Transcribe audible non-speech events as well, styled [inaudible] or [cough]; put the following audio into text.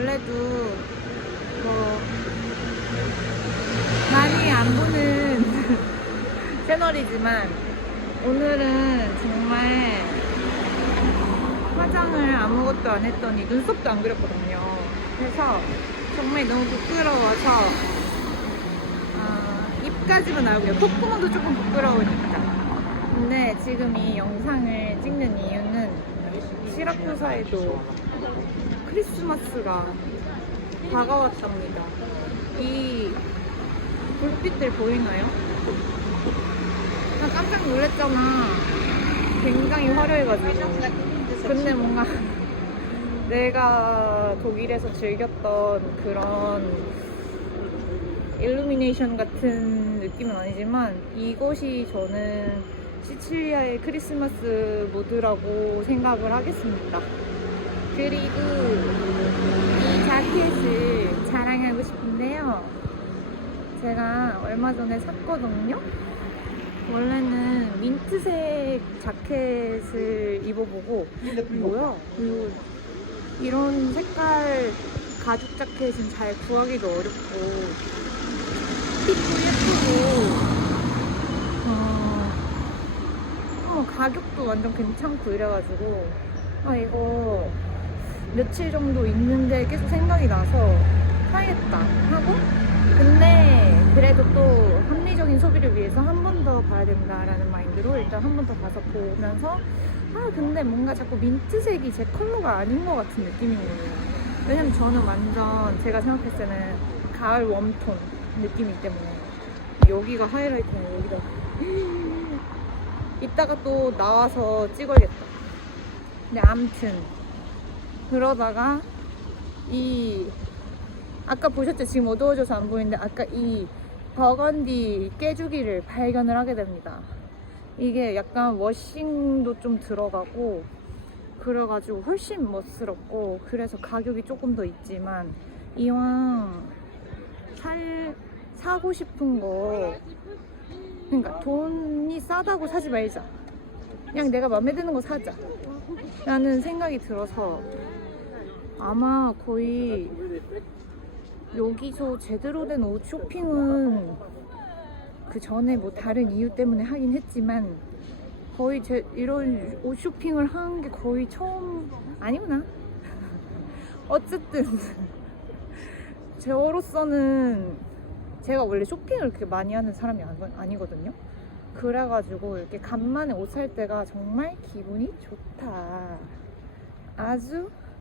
원래도 뭐 많이 안 보는 [laughs] 채널이지만 오늘은 정말 화장을 아무것도 안 했더니 눈썹도 안 그렸거든요. 그래서 정말 너무 부끄러워서 아, 입까지만 나오고요. 콧구멍도 조금 부끄러우니까. 근데 지금 이 영상을 찍는 이유는 시라쿠사에도 크리스마스가 다가왔답니다. 이 불빛들 보이나요? 나 깜짝 놀랐잖아. 굉장히 화려해가지고. 근데 뭔가 [laughs] 내가 독일에서 즐겼던 그런 일루미네이션 같은 느낌은 아니지만 이것이 저는 시칠리아의 크리스마스 모드라고 생각을 하겠습니다. 그리고 이 자켓을 자랑하고 싶은데요. 제가 얼마 전에 샀거든요. 원래는 민트색 자켓을 입어보고 뭐야? 이런 색깔 가죽 자켓은 잘 구하기도 어렵고 핏도 예쁘고 어, 어, 가격도 완전 괜찮고 이래가지고 아 이거 며칠 정도 있는데 계속 생각이 나서 사야겠다 하고 근데 그래도 또 합리적인 소비를 위해서 한 번 더 봐야 된다라는 마인드로 일단 한 번 더 가서 보면서 아 근데 뭔가 자꾸 민트색이 제 컬러가 아닌 것 같은 느낌인 거예요. 왜냐면 저는 완전 제가 생각했을 때는 가을 웜톤 느낌이기 때문에 여기가 하이라이트네 여기다 이따가 또 나와서 찍어야겠다. 근데 암튼 그러다가 이 아까 보셨죠? 지금 어두워져서 안 보이는데 아까 이 버건디 깨주기를 발견을 하게 됩니다. 이게 약간 워싱도 좀 들어가고 그래가지고 훨씬 멋스럽고 그래서 가격이 조금 더 있지만 이왕 살 사고 싶은 거 그러니까 돈이 싸다고 사지 말자. 그냥 내가 마음에 드는 거 사자. 라는 생각이 들어서 아마 거의 여기서 제대로 된 옷 쇼핑은 그 전에 뭐 다른 이유 때문에 하긴 했지만 거의 제 이런 옷 쇼핑을 한 게 거의 처음 아니구나. [laughs] 어쨌든 [laughs] 저로서는 제가 원래 쇼핑을 그렇게 많이 하는 사람이 아니- 아니거든요. 그래가지고 이렇게 간만에 옷 살 때가 정말 기분이 좋다. 아주